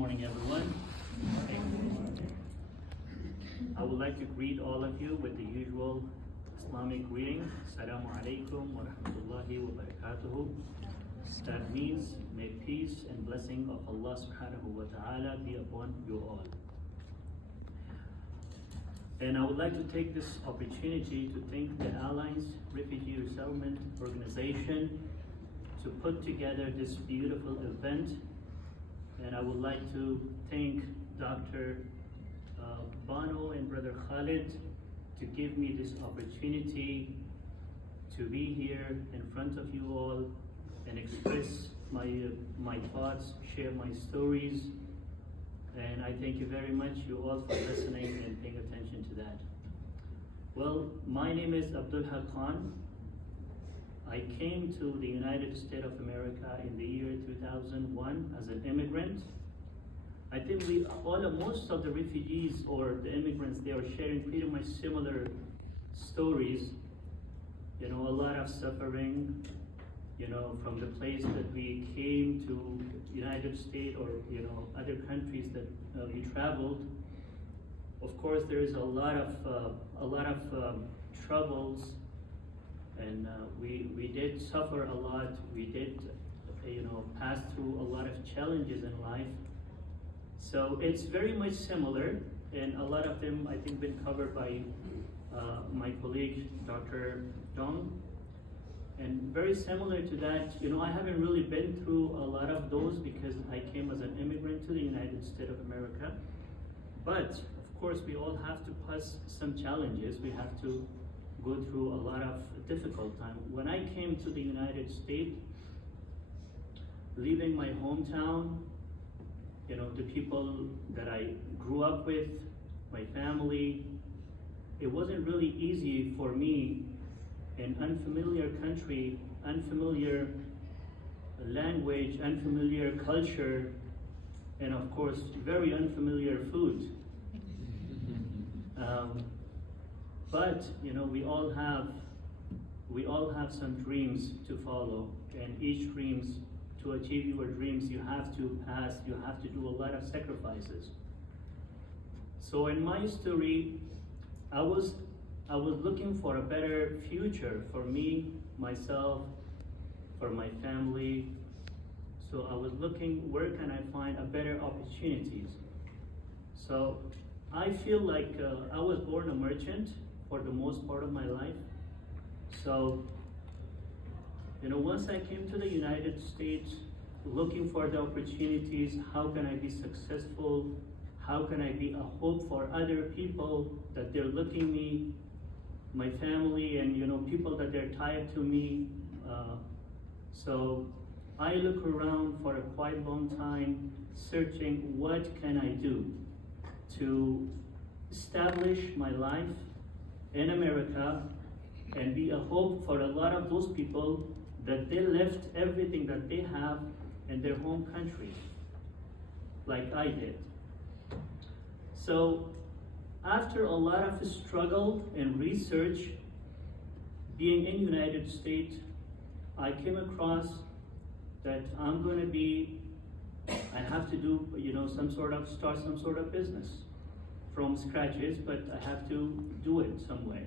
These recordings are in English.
morning, everyone. I would like to greet all of you with the usual Islamic greeting. Assalamu alaikum wa rahmatullahi wa barakatuhu. That means, may peace and blessing of Allah subhanahu wa ta'ala be upon you all. And I would like to take this opportunity to thank the Alliance Refugee Resettlement Organization to put together this beautiful event. And I would like to thank Dr. Bano and Brother Khalid to give me this opportunity to be here in front of you all and express my thoughts, share my stories. And I thank you very much, you all, for listening and paying attention to that. Well, my name is Abdul Haq Khan. I came to the United States of America in the year 2001 as an immigrant. I think most of the refugees or the immigrants, they are sharing pretty much similar stories. You know, a lot of suffering, you know, from the place that we came to United States or, you know, other countries that we traveled. Of course, there is a lot of troubles. And we did suffer a lot. We did, you know, pass through a lot of challenges in life. So it's very much similar, and a lot of them I think been covered by my colleague Dr. Dong. And very similar to that, you know, I haven't really been through a lot of those because I came as an immigrant to the United States of America. But of course, we all have to pass some challenges. We have to go through a lot of difficult time. When I came to the United States, leaving my hometown, you know, the people that I grew up with, my family, it wasn't really easy for me in unfamiliar country, unfamiliar language, unfamiliar culture, and of course, very unfamiliar food. But you know, we all have some dreams to follow, and each dreams, to achieve your dreams, you have to pass, you have to do a lot of sacrifices. So in my story, I was looking for a better future for me, myself, for my family. So I was looking, where can I find a better opportunities? So I feel like I was born a merchant for the most part of my life. So, you know, once I came to the United States, looking for the opportunities, how can I be successful? How can I be a hope for other people that they're looking me, my family, and you know, people that they're tied to me. So I look around for a quite long time, searching what can I do to establish my life in America and be a hope for a lot of those people that they left everything that they have in their home country, like I did. So after a lot of struggle and research, being in United States, I came across that I'm going to be, I have to do, you know, start some sort of business from scratches, but I have to do it some way.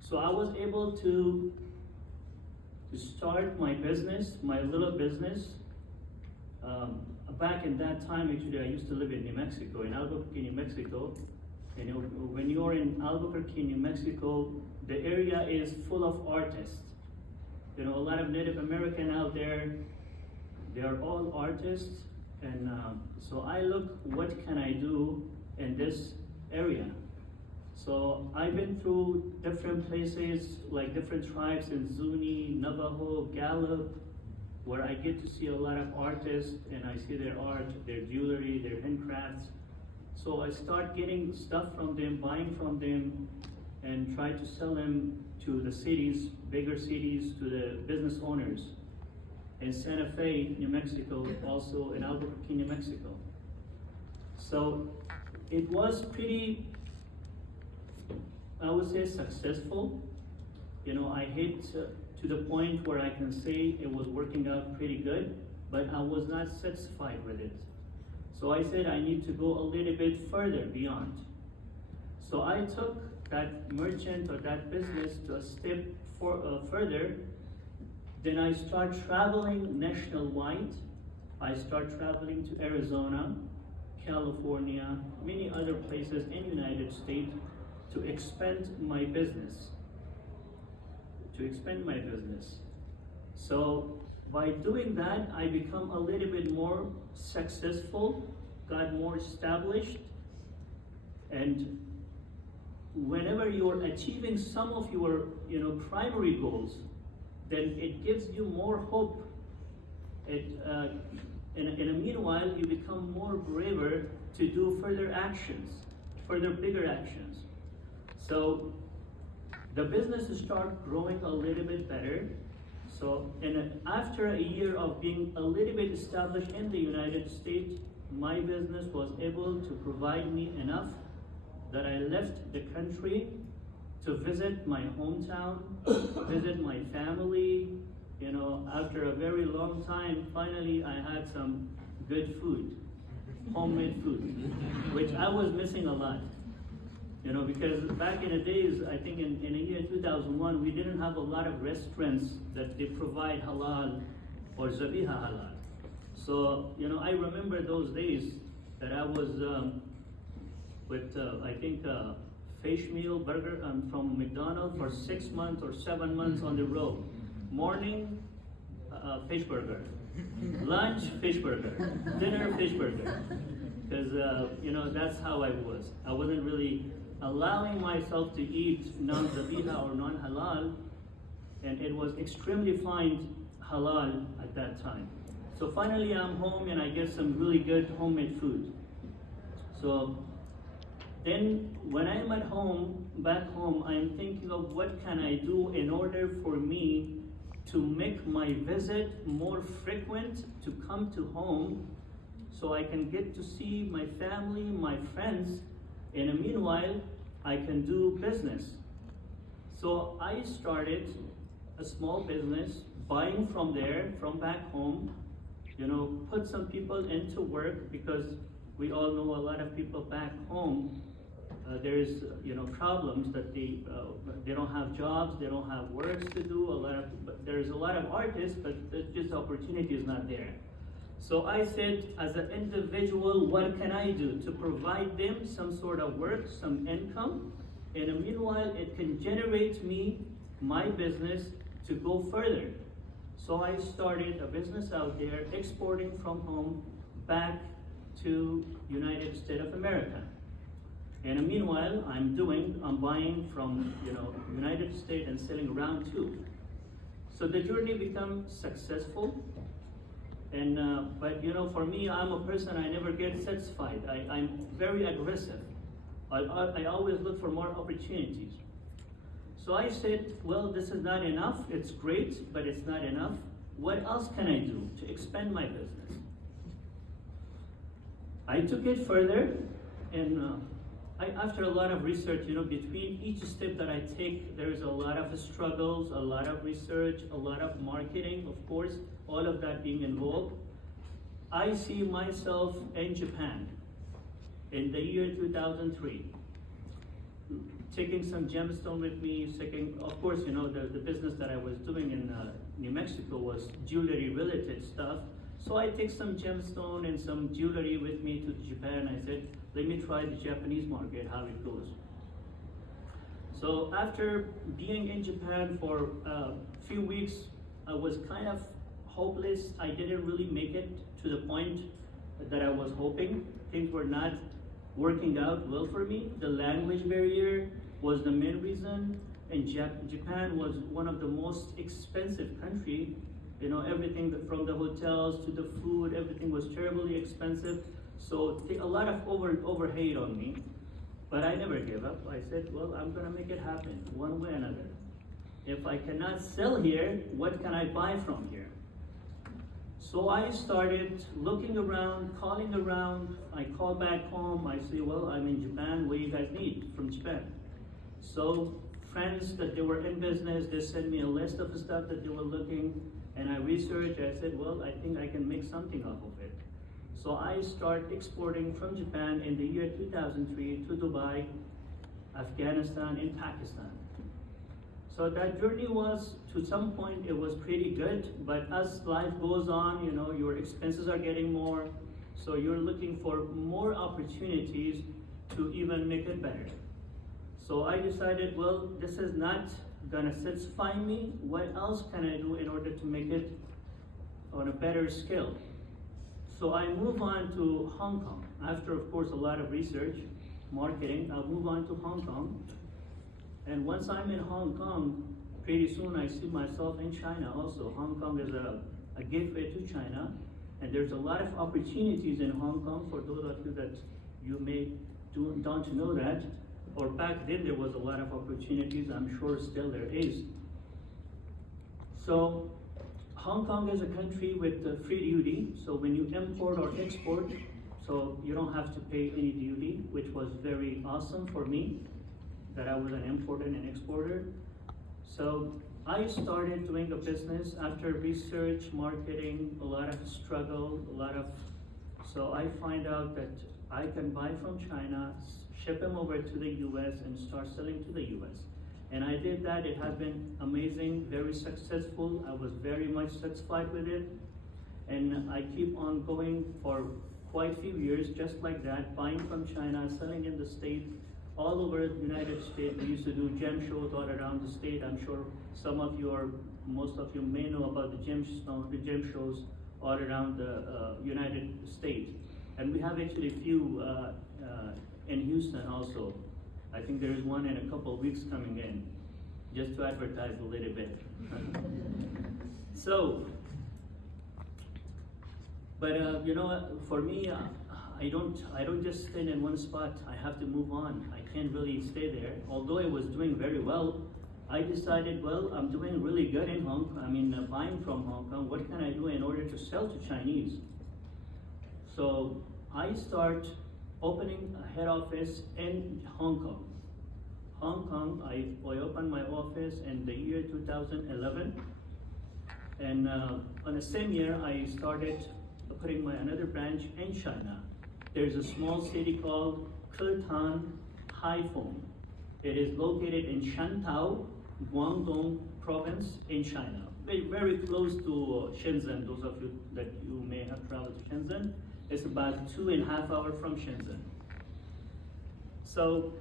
So I was able to start my business, my little business. Back in that time, actually, I used to live in New Mexico, in Albuquerque, New Mexico. And you know, when you're in Albuquerque, New Mexico, the area is full of artists. You know, a lot of Native American out there, they are all artists. And so I look, what can I do in this area? So I've been through different places, like different tribes in Zuni, Navajo, Gallup, where I get to see a lot of artists and I see their art, their jewelry, their handcrafts. So I start getting stuff from them, buying from them, and try to sell them to the cities, bigger cities, to the business owners. In Santa Fe, New Mexico, also in Albuquerque, New Mexico. So it was pretty, I would say, successful. You know, I hit to the point where I can say it was working out pretty good, but I was not satisfied with it. So I said I need to go a little bit further beyond. So I took that merchant or that business to a step further. Then I start traveling nationwide. I start traveling to Arizona, California, many other places in the United States to expand my business. So by doing that, I become a little bit more successful, got more established, and whenever you're achieving some of your primary goals, then it gives you more hope. In a meanwhile, you become more braver to do further bigger actions. So the business start growing a little bit better. So after a year of being a little bit established in the United States, my business was able to provide me enough that I left the country to visit my hometown, visit my family. After a very long time, finally I had some good food, homemade food, which I was missing a lot. Because back in the days, I think in the year 2001, we didn't have a lot of restaurants that they provide halal or zabiha halal. So, I remember those days that I was with, I think, fish meal burger from McDonald's for 6 months or 7 months on the road. Morning, fish burger. Lunch, fish burger. Dinner, fish burger. Because, that's how I was. I wasn't really allowing myself to eat non-zabiha or non-halal, and it was extremely fine halal at that time. So finally I'm home and I get some really good homemade food. So then when I'm at home, back home, I'm thinking of what can I do in order for me to make my visit more frequent, to come to home, so I can get to see my family, my friends, and in the meanwhile, I can do business. So I started a small business, buying from back home, put some people into work, because we all know a lot of people back home, there's problems that they don't have jobs, they don't have works to do. There's a lot of artists, but just opportunity is not there. So I said, as an individual, what can I do to provide them some sort of work, some income, and meanwhile it can generate me, my business, to go further. So I started a business out there, exporting from home back to United States of America. And meanwhile, I'm buying from United States and selling around too. So the journey becomes successful. And but for me, I'm a person, I never get satisfied. I'm very aggressive. I always look for more opportunities. So I said, well, this is not enough. It's great, but it's not enough. What else can I do to expand my business? I took it further, and after a lot of research, between each step that I take, there's a lot of struggles, a lot of research, a lot of marketing, of course, all of that being involved. I see myself in Japan in the year 2003, taking some gemstone with me, of course, the business that I was doing in New Mexico was jewelry related stuff. So I take some gemstone and some jewelry with me to Japan. I said, let me try the Japanese market, how it goes. So after being in Japan for a few weeks, I was kind of hopeless. I didn't really make it to the point that I was hoping. Things were not working out well for me. The language barrier was the main reason, and Japan was one of the most expensive countries. Everything from the hotels to the food, everything was terribly expensive. So a lot of overhead on me, but I never gave up. I said, well, I'm gonna make it happen one way or another. If I cannot sell here, what can I buy from here? So I started looking around, calling around. I call back home. I say, well, I'm in Japan. What do you guys need from Japan? So friends that they were in business, they sent me a list of stuff that they were looking, and I researched. I said, well, I think I can make something off of it. So I start exporting from Japan in the year 2003 to Dubai, Afghanistan, and Pakistan. So that journey was, to some point, it was pretty good, but as life goes on, your expenses are getting more, so you're looking for more opportunities to even make it better. So I decided, well, this is not gonna satisfy me. What else can I do in order to make it on a better scale? So I move on to Hong Kong. After, of course, a lot of research, marketing, I'll move on to Hong Kong. And once I'm in Hong Kong, pretty soon I see myself in China also. Hong Kong is a gateway to China, and there's a lot of opportunities in Hong Kong for those of you that you may don't know that, or back then there was a lot of opportunities, I'm sure still there is. So Hong Kong is a country with free duty, so when you import or export, so you don't have to pay any duty, which was very awesome for me, that I was an importer and an exporter. So I started doing a business after research, marketing, a lot of struggle, so I find out that I can buy from China, ship them over to the US and start selling to the US. And I did that. It has been amazing, very successful. I was very much satisfied with it. And I keep on going for quite a few years, just like that, buying from China, selling in the state, all over the United States. We used to do gem shows all around the state. I'm sure some of you or most of you may know about the gem shows all around the United States. And we have actually a few in Houston also. I think there is one in a couple of weeks coming in, just to advertise a little bit. So, but for me, I don't just stand in one spot. I have to move on. I can't really stay there. Although I was doing very well, I decided, well, I'm doing really good in Hong Kong. Buying from Hong Kong. What can I do in order to sell to Chinese? So I start opening a head office in Hong Kong. Hong Kong, I opened my office in the year 2011. And on the same year, I started putting my another branch in China. There's a small city called Ketan, Haiphong. It is located in Shantou, Guangdong province in China. Very, very close to Shenzhen. Those of you that you may have traveled to Shenzhen, it's about 2.5 hours from Shenzhen. So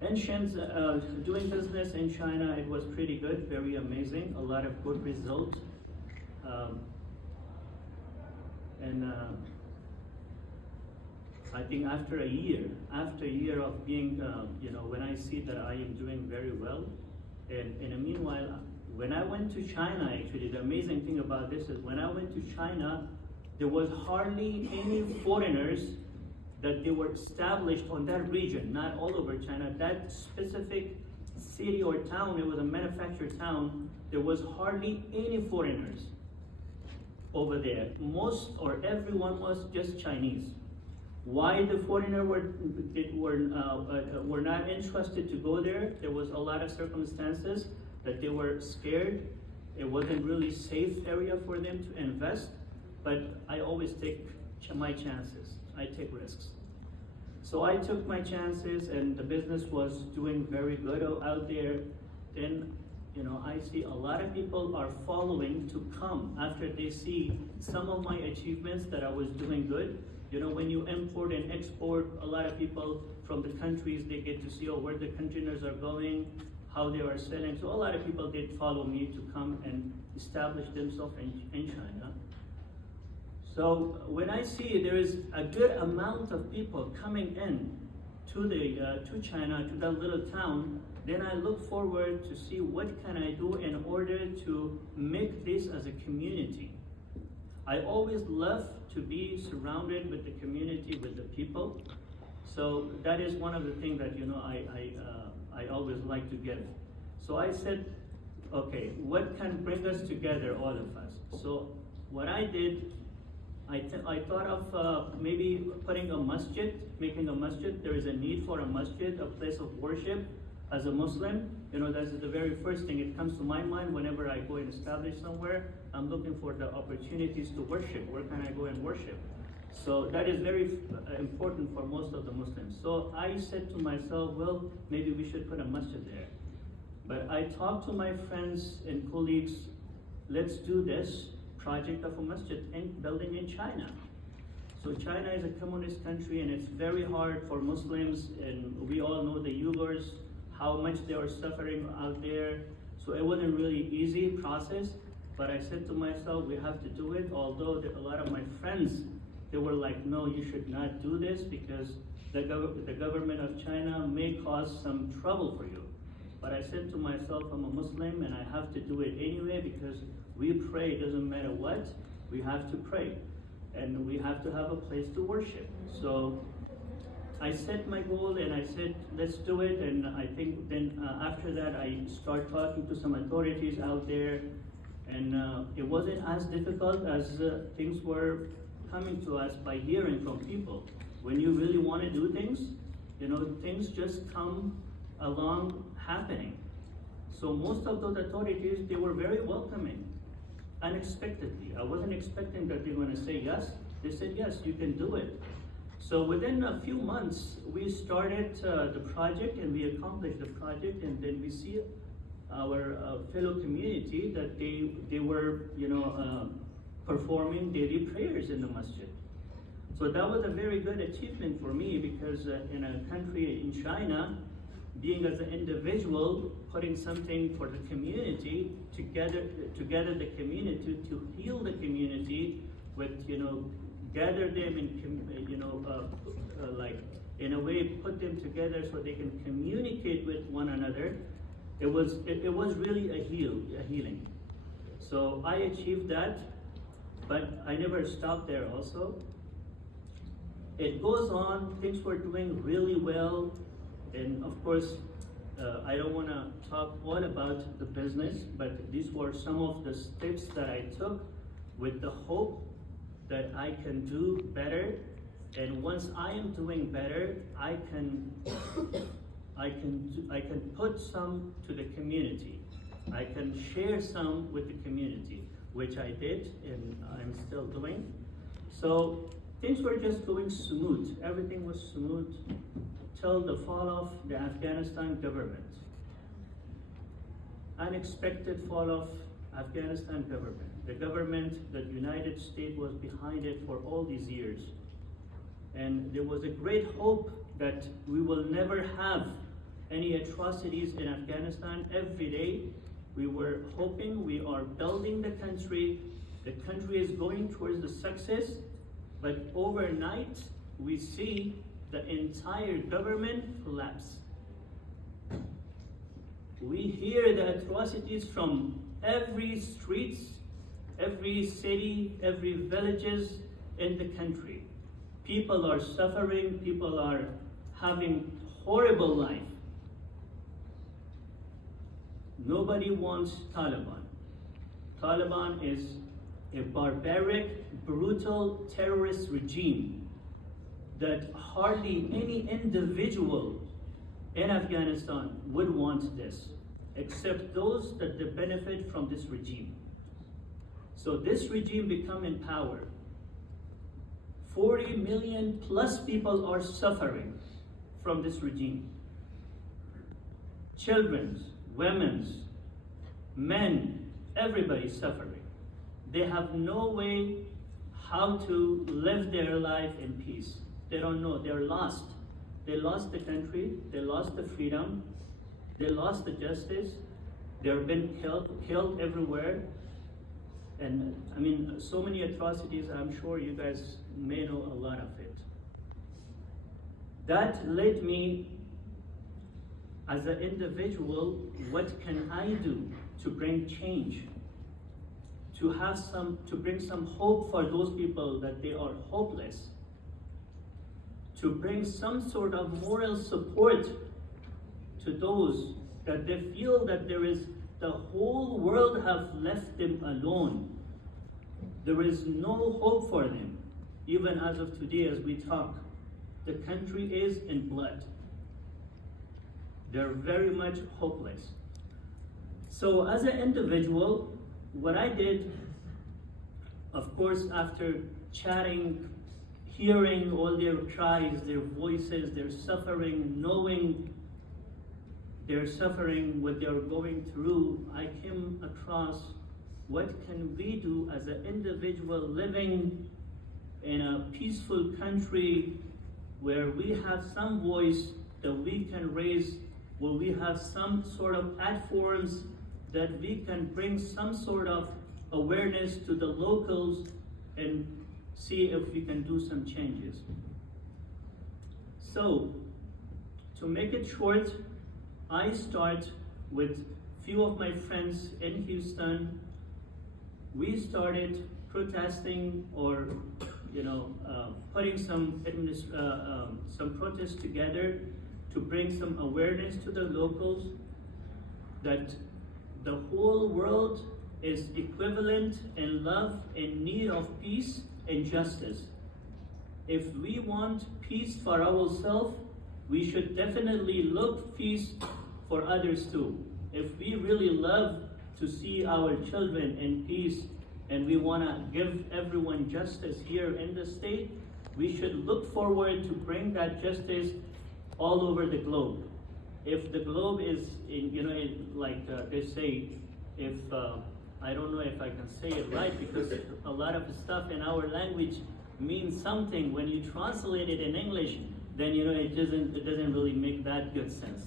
in Shenzhen, doing business in China, it was pretty good, very amazing, a lot of good results. I think after a year of being, when I see that I am doing very well, and in the meanwhile, when I went to China, actually, the amazing thing about this is when I went to China, there was hardly any foreigners that they were established on that region, not all over China, that specific city or town, it was a manufactured town, there was hardly any foreigners over there. Most or everyone was just Chinese. Why the foreigner were not interested to go there? There was a lot of circumstances that they were scared. It wasn't really safe area for them to invest. But I always take my chances. I take risks. So I took my chances, and the business was doing very good out there. Then, I see a lot of people are following to come after they see some of my achievements that I was doing good. When you import and export, a lot of people from the countries, they get to see where the containers are going, how they are selling. So a lot of people did follow me to come and establish themselves in China. So when I see there is a good amount of people coming in to China, to that little town, then I look forward to see what can I do in order to make this as a community. I always love to be surrounded with the community, with the people. So that is one of the things that I always like to get. So I said, okay, what can bring us together, all of us? So what I did, I thought of maybe putting a masjid, making a masjid. There is a need for a masjid, a place of worship. As a Muslim, that's the very first thing it comes to my mind whenever I go and establish somewhere. I'm looking for the opportunities to worship. Where can I go and worship? So that is very important for most of the Muslims. So I said to myself, well, maybe we should put a masjid there. But I talked to my friends and colleagues, let's do this project of a masjid building in China. So China is a communist country and it's very hard for Muslims, and we all know the Uyghurs, how much they are suffering out there. So it wasn't really easy process, but I said to myself, we have to do it, although a lot of my friends, they were like, no, you should not do this because the government of China may cause some trouble for you. But I said to myself, I'm a Muslim and I have to do it anyway because we pray, it doesn't matter what, we have to pray. And we have to have a place to worship. So I set my goal and I said, let's do it. And I think then after that, I start talking to some authorities out there. And it wasn't as difficult as things were coming to us by hearing from people. When you really want to do things, things just come along happening. So most of those authorities, they were very welcoming, unexpectedly. I wasn't expecting that they were going to say yes. They said, yes, you can do it. So within a few months, we started the project and we accomplished the project, and then we see our fellow community that they were, performing daily prayers in the masjid. So that was a very good achievement for me because in a country in China, being as an individual, putting something for the community, together the community, to heal the community with, gather them and, like, in a way, put them together so they can communicate with one another. It was really a healing. So I achieved that, but I never stopped there also. It goes on, things were doing really well. And of course, I don't want to talk all about the business, but these were some of the steps that I took with the hope that I can do better. And once I am doing better, I can put some to the community. I can share some with the community, which I did and I'm still doing. So things were just going smooth. Everything was smooth till the fall of the Afghanistan government. Unexpected fall of Afghanistan government. The government, the United States was behind it for all these years. And there was a great hope that we will never have any atrocities in Afghanistan. Every day we were hoping, we are building the country is going towards the success, but overnight we see the entire government collapse. We hear the atrocities from every streets, every city, every villages in the country. People are suffering, people are having horrible life. Nobody wants Taliban. Taliban is a barbaric, brutal terrorist regime that hardly any individual in Afghanistan would want this, except those that they benefit from this regime. So this regime become in power. 40 million plus people are suffering from this regime. Children, women, men, everybody suffering. They have no way how to live their life in peace. They don't know, they're lost. They lost the country, they lost the freedom, they lost the justice, they've been killed everywhere. And I mean, so many atrocities, I'm sure you guys may know a lot of it. That led me, as an individual, what can I do to bring change? To bring some hope for those people that they are hopeless. To bring some sort of moral support to those that they feel that the whole world have left them alone. There is no hope for them. Even as of today, as we talk, the country is in blood. They're very much hopeless. So as an individual, what I did, of course, after chatting, hearing all their cries, their voices, their suffering, knowing their suffering, what they're going through, I came across what can we do as an individual living in a peaceful country where we have some voice that we can raise, where we have some sort of platforms that we can bring some sort of awareness to the locals and see if we can do some changes. So, to make it short, I start with few of my friends in Houston. We started protesting or putting some protests together to bring some awareness to the locals that the whole world is equivalent in love, in need of peace and justice. If we want peace for ourselves, we should definitely look peace for others too. If we really love to see our children in peace and we want to give everyone justice here in the state, we should look forward to bring that justice all over the globe. If the globe is, they say, if I don't know if I can say it right because a lot of stuff in our language means something. When you translate it in English, then it doesn't really make that good sense.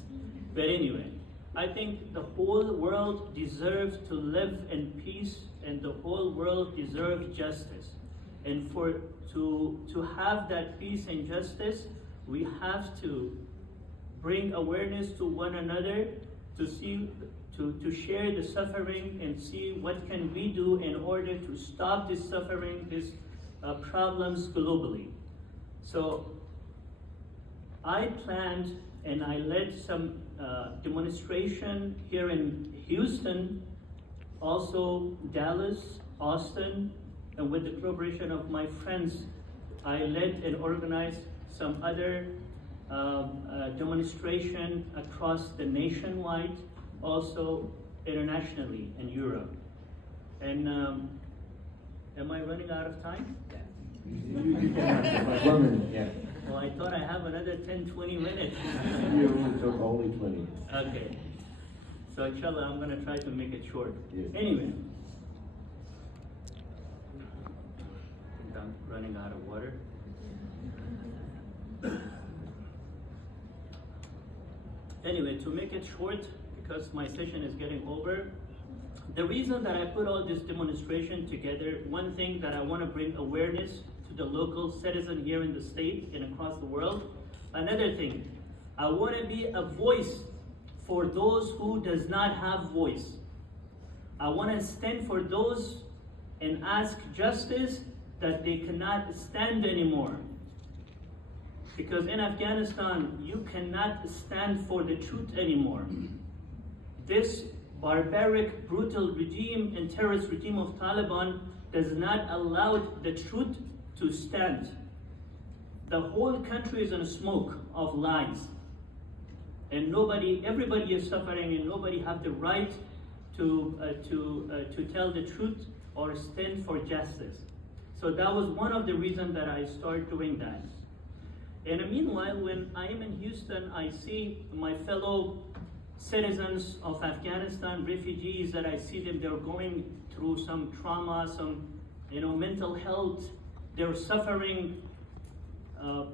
But anyway, I think the whole world deserves to live in peace, and the whole world deserves justice. And to have that peace and justice, we have to bring awareness to one another, to share the suffering and see what can we do in order to stop this suffering, these problems globally. So I planned and I led some demonstration here in Houston, also Dallas, Austin, and with the collaboration of my friends, I led and organized some other demonstration across the nationwide, also internationally in Europe. And am I running out of time? You can have 1 minute, yeah. Well, I thought I have another 10-20 minutes. You only took only 20. Okay. So inshallah, I'm going to try to make it short. Yes. Anyway. I'm running out of water. Anyway, to make it short, because my session is getting over, the reason that I put all this demonstration together, one thing that I want to bring awareness to the local citizen here in the state and across the world. Another thing, I want to be a voice for those who does not have voice. I want to stand for those and ask justice that they cannot stand anymore. Because in Afghanistan, you cannot stand for the truth anymore. This barbaric, brutal regime and terrorist regime of Taliban does not allow the truth to stand. The whole country is in smoke of lies. And everybody is suffering, and nobody have the right to tell the truth or stand for justice. So that was one of the reasons that I started doing that. And meanwhile, when I am in Houston, I see my fellow citizens of Afghanistan, refugees, that I see them, they're going through some trauma, some mental health. They're suffering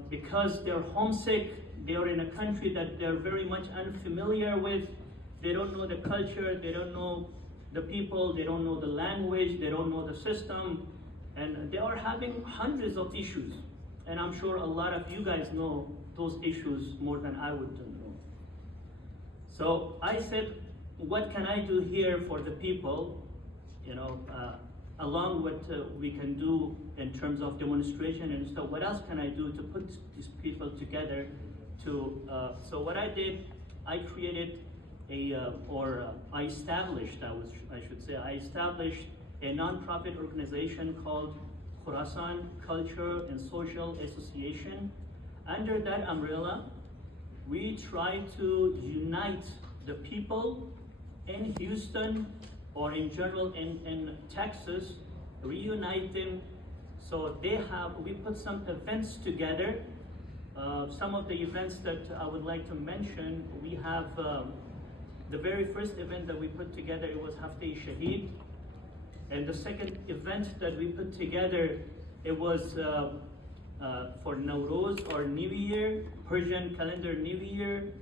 because they're homesick. They're in a country that they're very much unfamiliar with. They don't know the culture, they don't know the people, they don't know the language, they don't know the system, and they are having hundreds of issues. And I'm sure a lot of you guys know those issues more than I would know. So I said, what can I do here for the people, along with what we can do in terms of demonstration and stuff, what else can I do to put these people together so what I did, I created I established a nonprofit organization called Khorasan Culture and Social Association. Under that umbrella, we try to unite the people in Houston or in general in Texas, reunite them So we put some events together. Some of the events that I would like to mention, we have the very first event that we put together, it was Hafte Shaheed. And the second event that we put together, it was for Nowruz or New Year, Persian calendar New Year.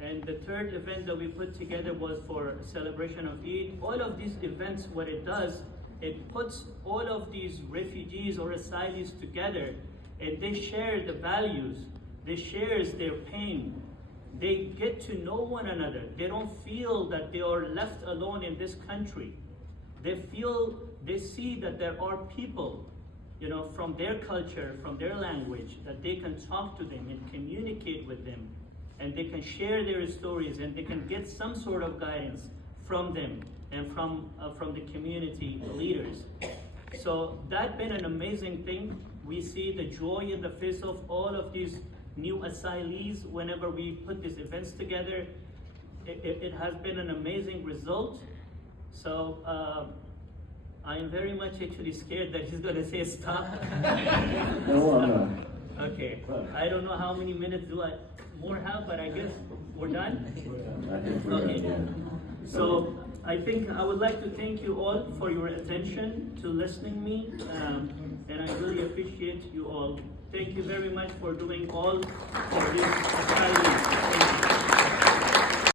And the third event that we put together was for a celebration of Eid. All of these events, what it does, it puts all of these refugees or asylees together, and they share the values, they share their pain, they get to know one another. They don't feel that they are left alone in this country. They see that there are people, from their culture, from their language, that they can talk to them and communicate with them, and they can share their stories, and they can get some sort of guidance from them and from the community leaders. So that's been an amazing thing. We see the joy in the face of all of these new asylees whenever we put these events together. It has been an amazing result. So I am very much actually scared that he's going to say stop. No, I'm not. Okay, I don't know how many minutes do I more have, but I guess we're done. I think we're Okay. done, yeah. So I think I would like to thank you all for your attention to listening me, and I really appreciate you all. Thank you very much for doing all for this. Thank you.